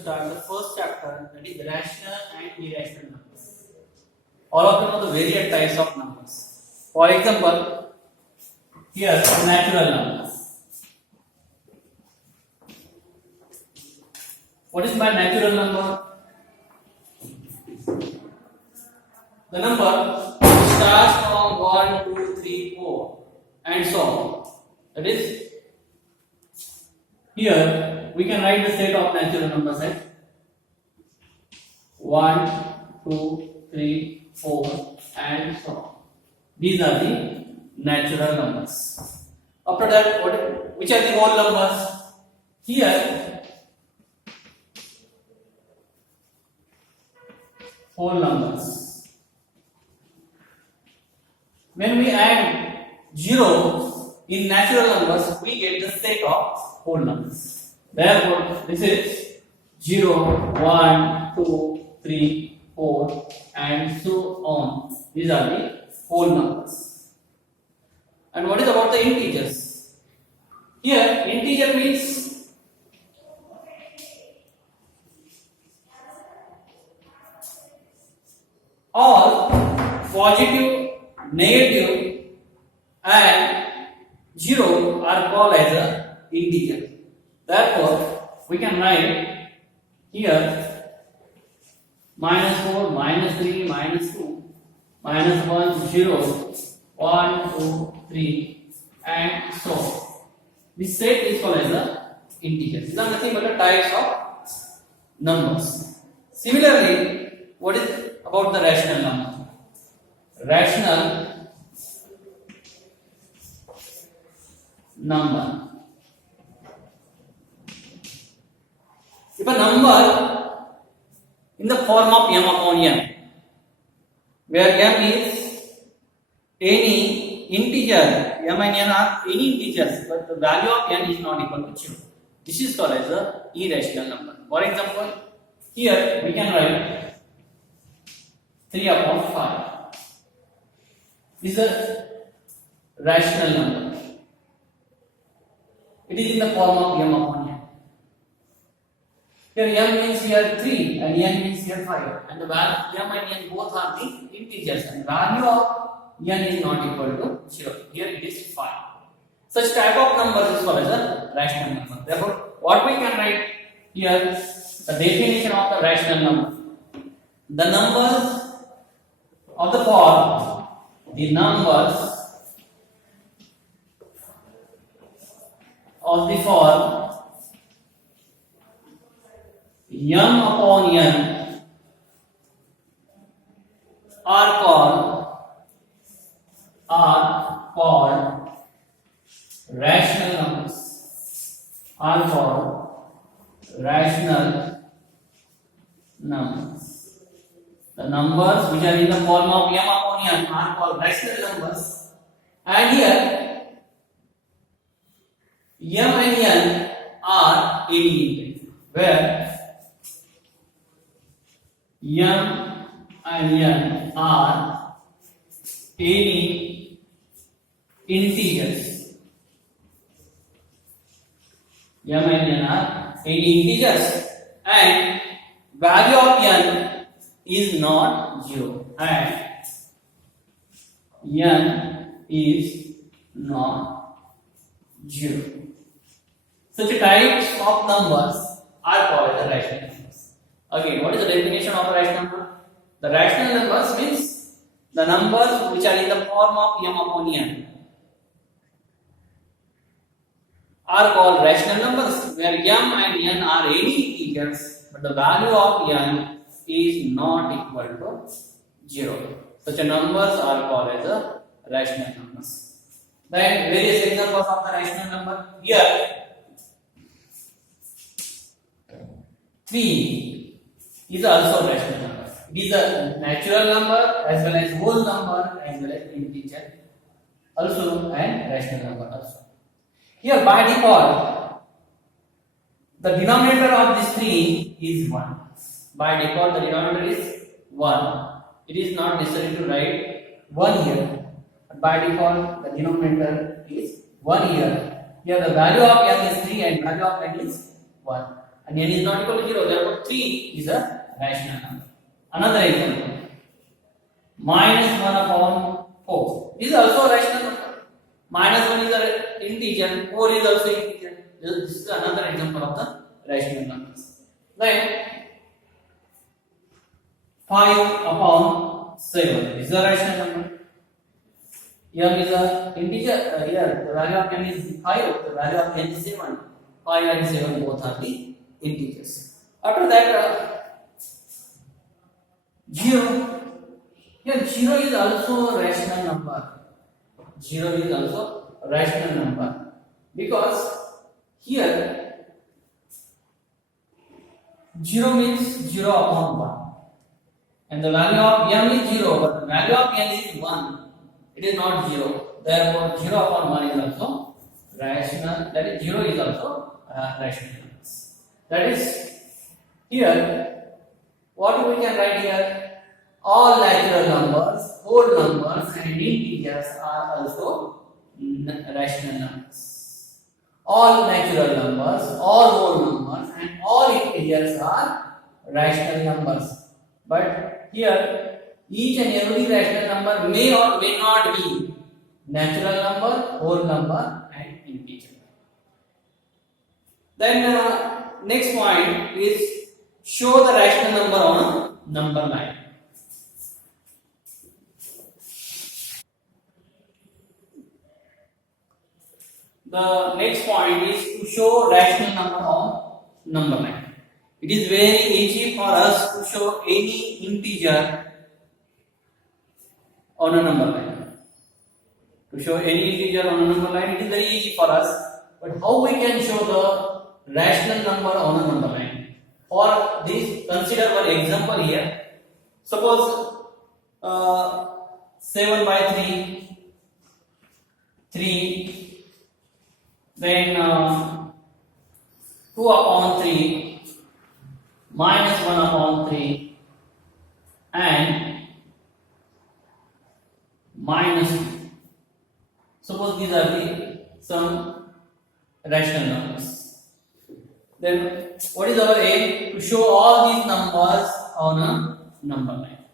start the first chapter, that is rational and irrational numbers. All of them are the various types of numbers. For example, here natural numbers. What is my natural number? The number starts from 1, 2, 3, 4 and so on. That is, here we can write the set of natural numbers as 1, 2, 3, 4 and so on. These are the natural numbers. After that, which are the whole numbers? Here, whole numbers. When we add 0 in natural numbers, we get the set of whole numbers. Therefore, this is 0, 1, 2, 3, 4 and so on. These are the whole numbers. And what is about the integers? Here, integer means all positive, negative and 0 are called as a integer. Therefore, we can write here -4, -3, -2, -1, 0, 1, 2, 3 and so on. This set is called as a integer. These are nothing but the types of numbers. Similarly, what is about the rational number? Rational number. If a number in the form of m upon n, where m is any integer, m and n are any integers, but the value of n is not equal to 0. This is called as a irrational number. For example, here we can write 3 upon 5. This is a rational number. It is in the form of m upon n. Here m means here 3 and n means here 5, and the value m and n both are the integers, and value of n is not equal to 0. Here it is 5. Such type of numbers is called as a rational number. Therefore, what we can write here, the definition of the rational number: the numbers of the form, the numbers of the form m upon n are called rational numbers. Are called rational numbers. The numbers which are in the form of m upon n are called rational numbers, and here m and n are any integer, where m and n are any integers. M and n are any integers, and value of n is not 0, and n is not 0. Such types of numbers are called the rational numbers. Again, what is the definition of a rational number? The rational numbers means the numbers which are in the form of m upon n are called rational numbers, where m and n are any integers, but the value of n is not equal to 0. Such numbers are called as a rational numbers. Then various examples of the rational number. Here 3 is also a rational number. It is a natural number as well as whole number as well as integer also, and rational number also. Here by default, the denominator of this 3 is 1. By default, the denominator is 1. It is not necessary to write 1 here. But by default, the denominator is 1 here. Here the value of n is 3 and value of n is 1. and n is not equal to 0, therefore 3 is a rational number. Another example, minus 1 upon 4. This is also a rational number. Minus 1 is an integer, 4 is also integer. This is another example of the rational numbers. Then 5 upon 7 is a rational number. M is a integer. Here the value of m is 5, the value of n is 7. 5 and 7 both are the integers. After that 0. Here 0 is also a rational number. 0 is also a rational number because here 0 means 0 upon 1 and the value of m is 0, but the value of n is 1. It is not 0. Therefore 0 upon 1 is also rational. That is 0 is also rational numbers. That is here what we can write here, all natural numbers, whole numbers and integers are also rational numbers. All natural numbers, all whole numbers and all integers are rational numbers. But here each and every rational number may or may not be natural number, whole number and integer. Then next point is show the rational number on a number line. The next point is to show rational number on number line. It is very easy for us to show any integer on a number line. To show any integer on a number line, it is very easy for us. But how we can show the rational number on a number line? For this, consider one example here. Suppose 7 by 3, 3. Then 2 upon 3, minus 1 upon 3, and minus 2. Suppose these are the some rational numbers. Then what is our aim? To show all these numbers on a number line.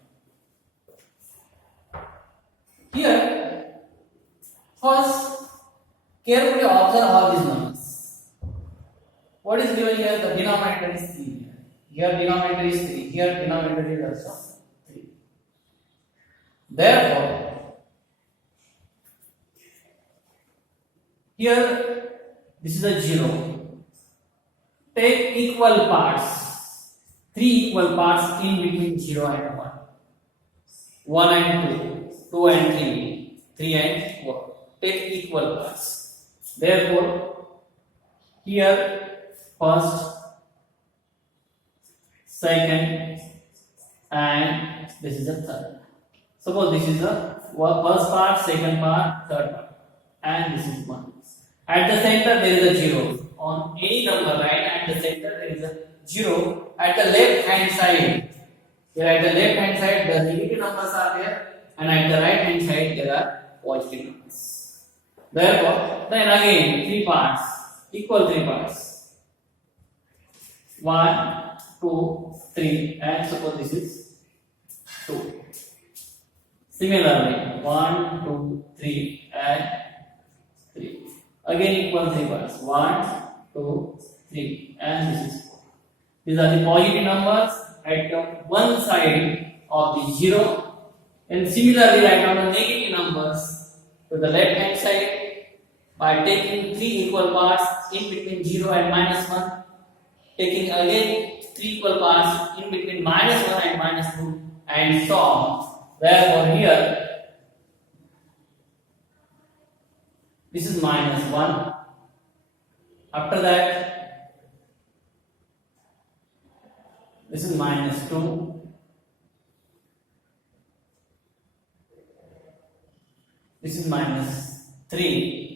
Here, first, carefully observe all these numbers. What is given here? The denominator is 3. Here denominator is 3. Here denominator is also 3. Therefore, here this is a 0. Take equal parts. 3 equal parts in between 0 and 1. 1 and 2. 2 and 3. 3 and 4. Take equal parts. Therefore, here first, second, and this is the third. Suppose this is the first part, second part, third part, and this is 1. At the center there is a 0. On any number line, at the center there is a 0. At the left hand side, here at the left hand side the negative numbers are there, and at the right hand side there are positive numbers. Therefore, then again 3 parts, equal 3 parts. 1, 2, 3, and suppose this is 2. Similarly, 1, 2, 3, and 3. Again equal 3 parts. 1, 2, 3, and this is 4. These are the positive numbers at the one side of the 0, and similarly write down the negative numbers to the left hand side by taking 3 equal parts in between 0 and minus 1, taking again 3 equal parts in between minus 1 and minus 2, and so on. Therefore, here this is minus 1. After that, this is minus 2. This is minus 3.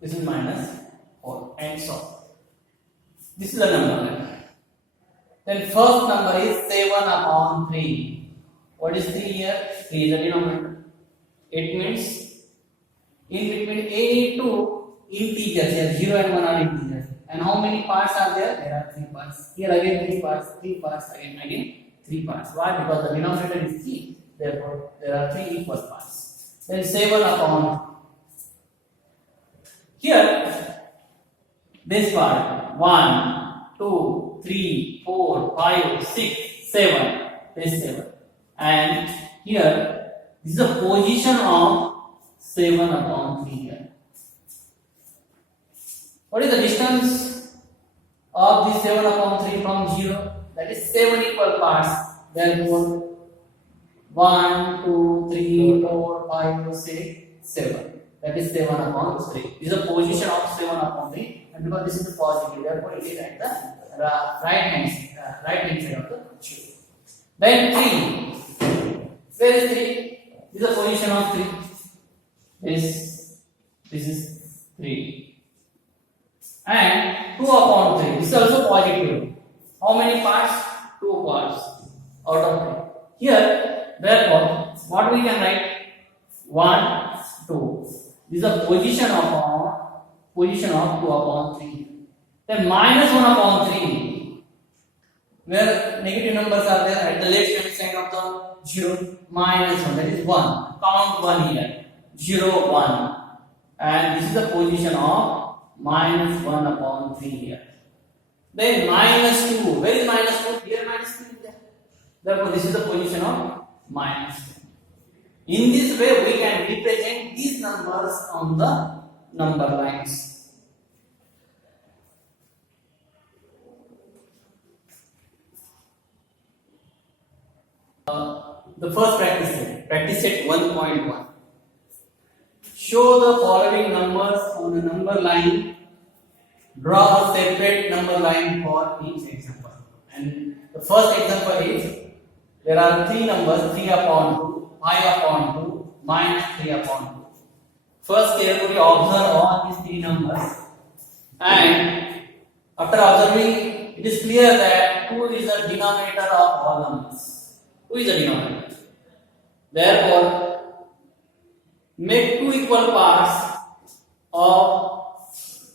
This is minus 4, and so on. This is the number. Then first number is 7 upon 3. What is 3 here? 3 is the denominator. It means in between any two integers here. 0 and 1 are integers. And how many parts are there? There are 3 parts. Here again 3 parts, 3 parts, again 3 parts. Why? Because the denominator is 3. Therefore, there are 3 equal parts. Then 7 upon. Here, this part 1, 2, 3, 4, 5, 6, 7. This 7. And here, this is the position of 7 upon 3 here. What is the distance of this 7 upon 3 from 0? That is 7 equal parts. Therefore, 1, 2, 3, 4, 5, 6, 7. That is 7 upon 3. This is the position of 7 upon 3. And because this is the positive, therefore it is at the right hand side of the tube. Then 3. Where is 3? This is the position of 3. This is 3. And 2 upon 3. This is also positive. How many parts? 2 parts out of 3. Here, therefore, what we can write? 1, 2. This is the position of 2 upon 3. Then minus 1 upon 3. Where negative numbers are there at the left hand side of the 0. Minus 1. That is 1. Count 1 here. 0, 1. And this is the position of minus 1 upon 3 here. Then minus 2. Where is minus 2? Here minus 2 is there. Therefore, this is the position of minus 2. In this way, we can represent these numbers on the number lines. The first practice set 1.1. Show the following numbers on a number line. Draw a separate number line for each example. And the first example is there are 3 numbers 3 upon 2, 5 upon 2, minus 3 upon 2. First, carefully observe all these 3 numbers. And after observing, it is clear that 2 is the denominator of all numbers. 2 is the denominator. Therefore, make 2 equal parts of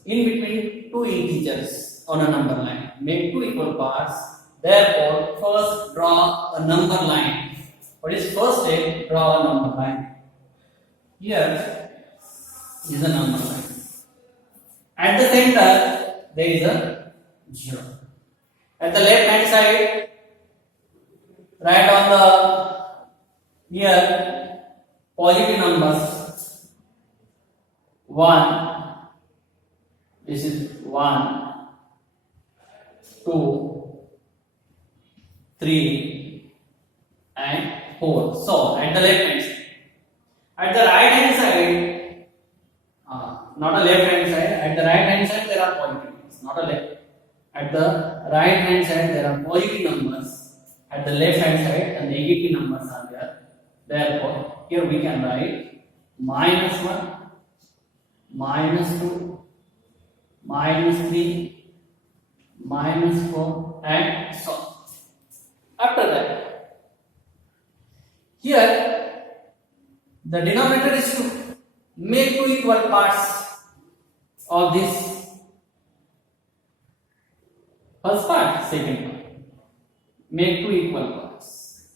in between 2 integers on a number line. Make 2 equal parts. Therefore, first draw a number line. What is first step? Draw a number line. Here is a number line. At the center, there is a 0. At the left hand side, write on the here positive numbers. 1. This is 1, 2, 3, and 4. So, at the left hand side. At the right hand side, not a left hand side, at the right hand side there are positive numbers, not a left. At the right hand side there are positive numbers. At the left hand side, the negative numbers are there. Therefore, here we can write minus 1, minus 2, minus 3, minus 4, and so on. After that, here the denominator is 2. Make 2 equal parts of this first part, second part. Make 2 equal parts.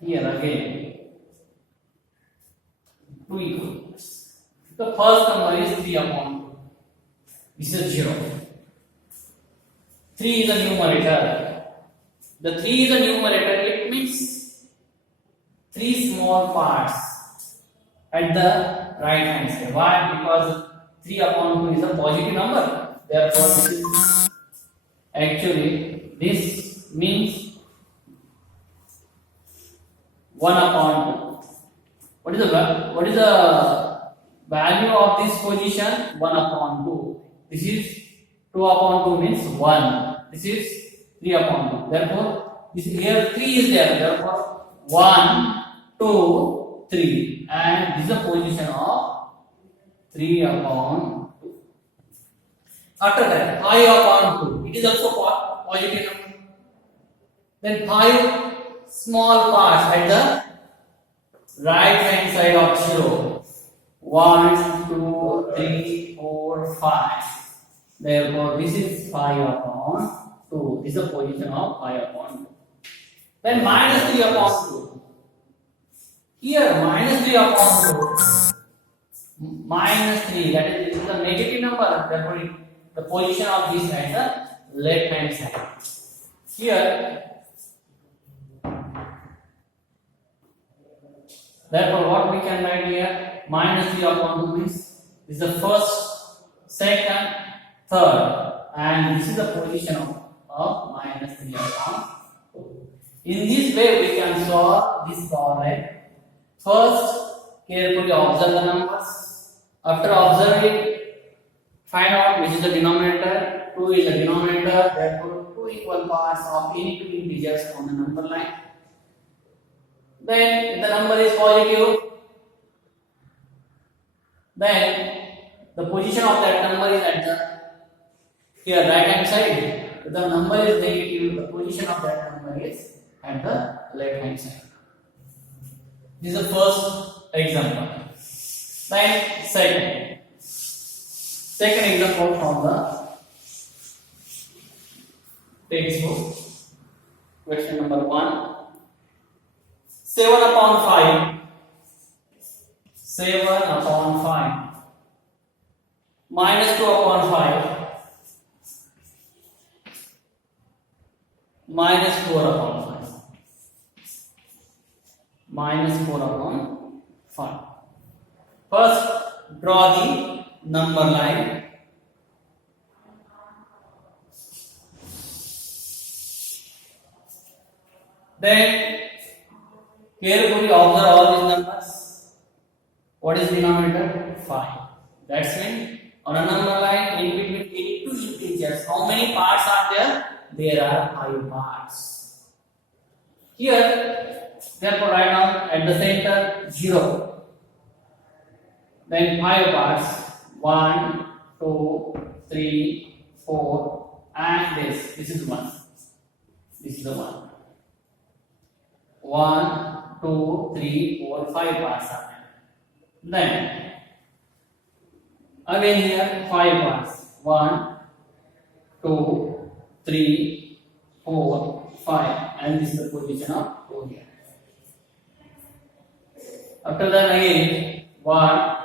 Here again, 2 equal parts. The first number is 3 upon 2. This is 0. 3 is a numerator. The 3 is a numerator. It means 3 small parts at the right hand side. Why? Because 3 upon 2 is a positive number. Therefore, this means 1 upon 2. What is the value of this position? 1 upon 2. This is 2 upon 2 means 1. This is 3 upon 2. Therefore, this here 3 is there. Therefore, 1, 2, 3. And this is the position of 3 upon 2. After that, 5 upon 2. It is also positive number. Then 5 small parts at the right hand side of 0. 1, 2, 3, 4, 5. Therefore, this is 5 upon 2. This is the position of 5 upon 2. Then minus 3 upon 2. Here, minus 3 upon 2. Minus 3, that is, this is a negative number. Therefore, the position of this at the left hand side. Here, therefore, what we can write here? Minus 3 upon 2 means this is the first, second, third, and this is the position of minus 3 upon 2. In this way, we can solve this problem. First, carefully observe the numbers. After observing, find out which is the denominator. 2 is the denominator. Therefore, 2 equal parts of any two integers on the number line. Then, if the number is positive, then the position of that number is at the here right hand side. If the number is negative, the position of that number is at the left hand side. This is the first example. Then second example from the textbook. Question number 1. 7 upon 5. 7 upon 5. Minus 2 upon 5. Minus 4 upon 5. Minus 4 upon 5. First, draw the number line. Then, carefully observe all these numbers. What is denominator? 5. That's when on a number line in between any two integers, how many parts are there? There are 5 parts. Here, therefore, write down at the center 0. Then 5 parts. 1, 2, 3, 4, and this. This is 1. This is the 1. 1, 2, 3, 4, 5 parts are there. Then again here 5 parts. 1, 2, 3, 4, 5, and this is the position of 2 here. After that again 1,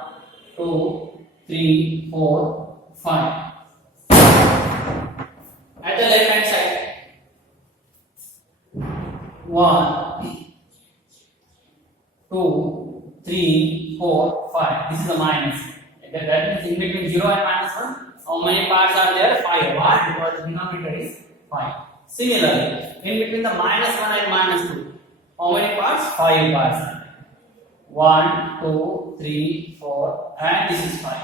2, 3, 4, 5. At the left hand side 1, 2, 3, 4, 5. This is the minus. That means in between 0 and minus 1, how many parts are there? 5. Why? Because the denominator is 5. Similarly, in between the minus 1 and minus 2, how many parts? 5 parts are there. 1, 2, 3, 4, and this is 5.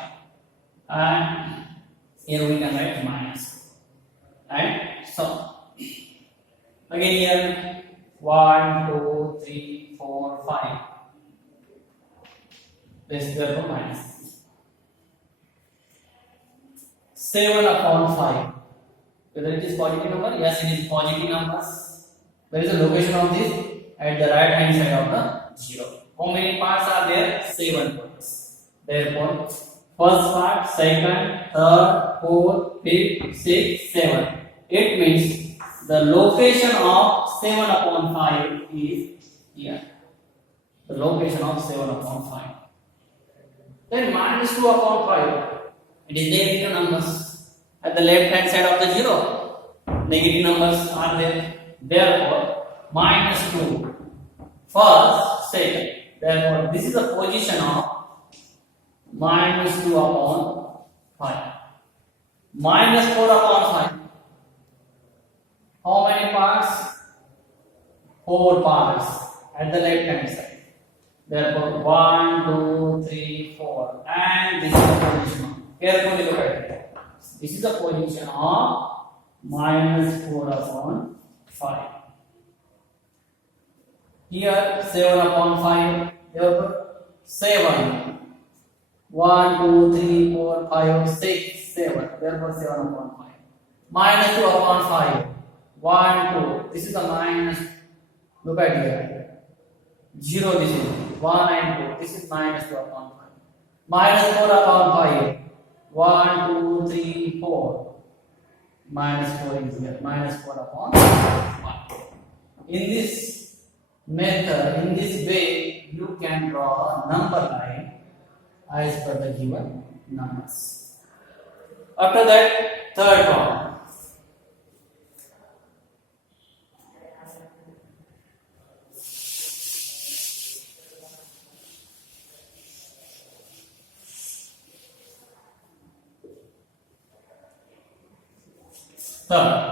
And here we can write minus. And so, again here 1, 2, 3, 4, 5. This is therefore minus. 7 upon 5. Whether it is positive number? Yes, it is positive numbers. There is a location of this at the right hand side of the 0. How many parts are there? 7 parts. Therefore, first part, second, third, fourth, fifth, sixth, 7. It means the location of 7 upon 5 is here. The location of 7 upon 5. Then minus 2 upon 5. It is negative numbers at the left hand side of the 0. Negative numbers are there. Therefore, minus 2. First, second. Therefore, this is the position of minus 2 upon 5. Minus 4 upon 5. How many parts? 4 parts at the left hand side. Therefore, 1, 2, 3, 4. And this is the position. Carefully look at it. This is the position of minus 4 upon 5. Here 7 upon 5. Therefore 7. 1, 2, 3, 4, 5, 6, 7. Therefore 7 upon 5. Minus 2 upon 5. 1, 2. This is the minus. Look at here. 0 this is. 1 and 2. This is minus 2 upon 5. minus 4 upon 5. 1, 2, 3, 4. Minus 4 is here. Minus 4 upon 1. In this method, in this way, you can draw a number line as per the given numbers. After that, third problem. Third,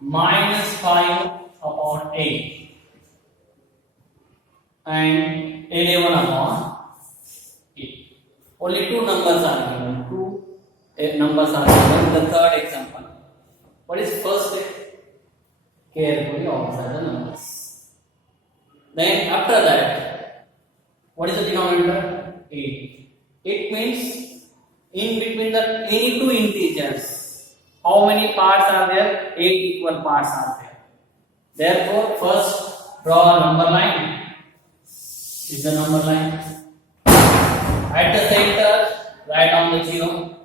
minus 5 upon 8 and 11 upon 8. Only two numbers are given. Two numbers are given. The third example. What is first step? Carefully observe the numbers. Then after that, what is the denominator? 8. It means in between the any two integers. How many parts are there? 8 equal parts are there. Therefore, first draw a number line. This is the number line. At the center, write down the 0.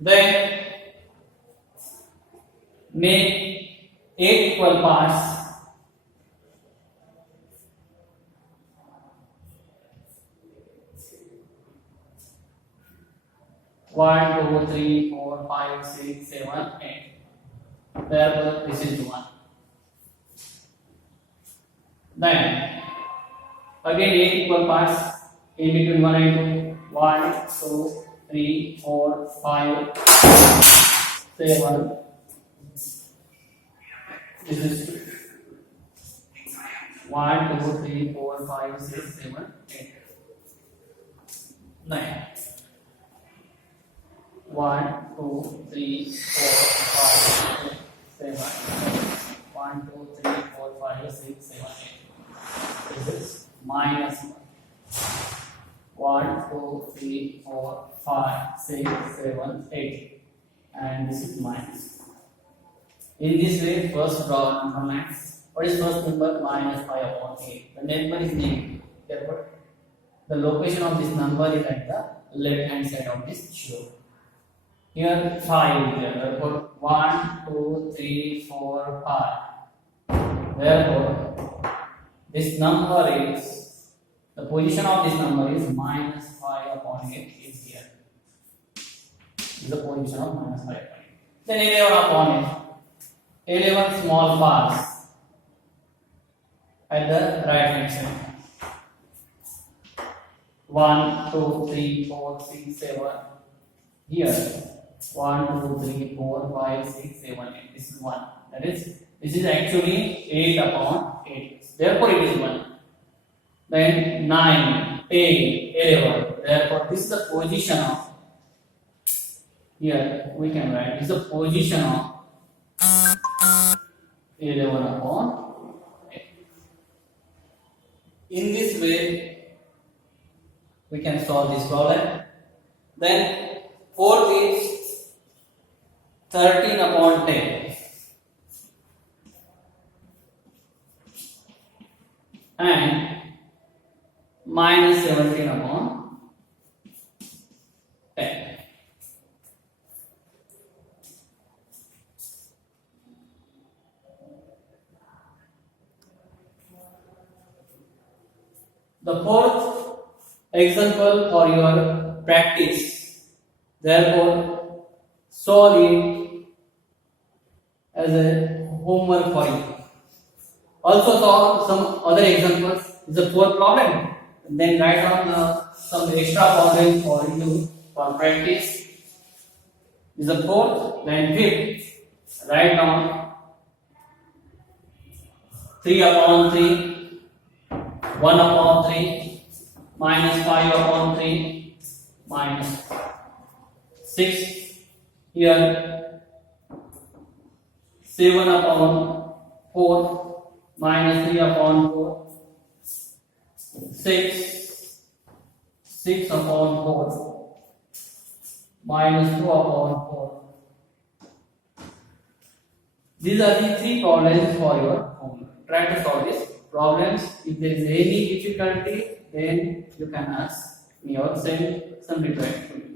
Then make 8 equal parts. One, 2, 3, 4, 5, 6, 7, 8. Therefore, this is 1. Then, again 8 equal parts in between 1 and 2. 1, 2, 3, 4, 5, 7. This is 1, 2, 3, 4, 5, 6, 7, 8. 9. 1, 2, 3, 4, 5, 6, 7, 1, 2, 3, 4, 5, 6, 7, 8. This is minus 1, 2, 3, 4, 5, 6, 7, 8. And this is minus. In this way, first draw number lines. What is first number? Minus 5 upon 8. The number is negative. Therefore, the location of this number is at the left hand side of this show. Here 5 is there. Therefore 1, 2, 3, 4, 5. Therefore this number is, the position of this number is minus 5 upon 8 is here. This is the position of minus 5 upon 8. Then 11 upon 8. 11 small parts at the right hand side. 1, 2, 3, 4, 6, 7. Here 1, 2, 3, 4, 5, 6, 7, 8. This is 1. That is, this is actually 8 upon 8. Therefore, it is 1. Then 9, 10, 11. Therefore, this is the position of, here we can write, this is the position of 11 upon 8. In this way, we can solve this problem. Then, fourth is 13 upon 10 and minus 17 upon 10. The fourth example for your practice, therefore solve it as a homework for you. Also solve some other examples. It's a fourth problem. Then write down some extra problems for you for practice. This is the fourth. Then fifth, write down 3 upon 3, 1 upon 3, minus 5 upon 3, minus 6. Here 7 upon 4, minus 3 upon 4, 6 upon 4, minus 2 upon 4. These are the three problems for your homework. Try to solve this. problems. If there is any difficulty, then you can ask me or send some reply to me.